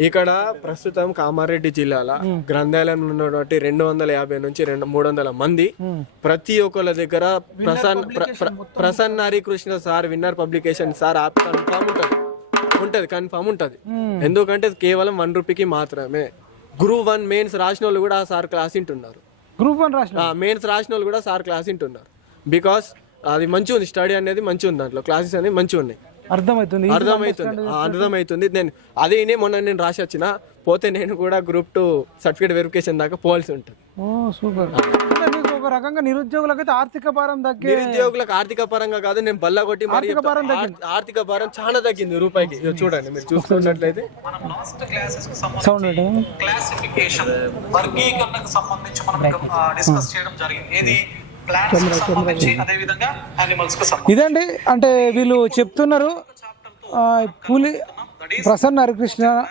ఇక్కడ ప్రస్తుతం కామారెడ్డి జిల్లాల గ్రంథాలయం ఉన్నటువంటి రెండు వందల యాభై నుంచి రెండు మూడు వందల మంది ప్రతి ఒక్కళ్ళ దగ్గర ప్రసన్న ప్ర- ప్ర- Prasanna Harikrishna sir winner publication sir app confirm ఉంటది. ఉంటది కన్ఫామ్ ఉంటది. ఎందుకంటే కేవలం వన్ రూపీకి మాత్రమే. గ్రూప్ వన్ మెయిన్స్ రాసిన వాళ్ళు కూడా ఆ సార్ క్లాస్ వింటున్నారు. గ్రూప్ వన్ రాసిన మెయిన్స్ రాసిన వాళ్ళు కూడా సార్ క్లాస్ వింటున్నారు. బికాస్ అది మంచిగా ఉంది స్టడీ అనేది మంచిగా ఉంది దాంట్లో క్లాసెస్ అనేది మంచిగా ఉన్నాయి అర్థమవుతుంది అర్థమవుతుంది అర్థమవుతుంది నేను అదే మొన్న నేను రాసి వచ్చిన పోతే నేను కూడా గ్రూప్ టూ సర్టిఫికేట్ వెరిఫికేషన్ దాకా పోవాల్సి ఉంటుంది. ఓ సూపర్. ఒక రకంగా నిరుద్యోగులకైతే ఆర్థిక భారం తగ్గే నిరుద్యోగులకు ఆర్థిక పరంగా కాదు నేను బల్ల కొట్టి మరి చెప్తా. ఆర్- ఆర్థిక భారం చాలా తగ్గింది రూపాయికి. చూడండి మీరు చూసుకున్నట్లయితే సౌండ్. క్లాసిఫికేషన్ వర్గీకరణకు సంబంధించి మనం డిస్కస్ చేయడం జరిగింది. ఏది? ఇదండి అంటే వీళ్ళు చెప్తున్నారు ఆ, పులి ప్రసన్న హరికృష్ణ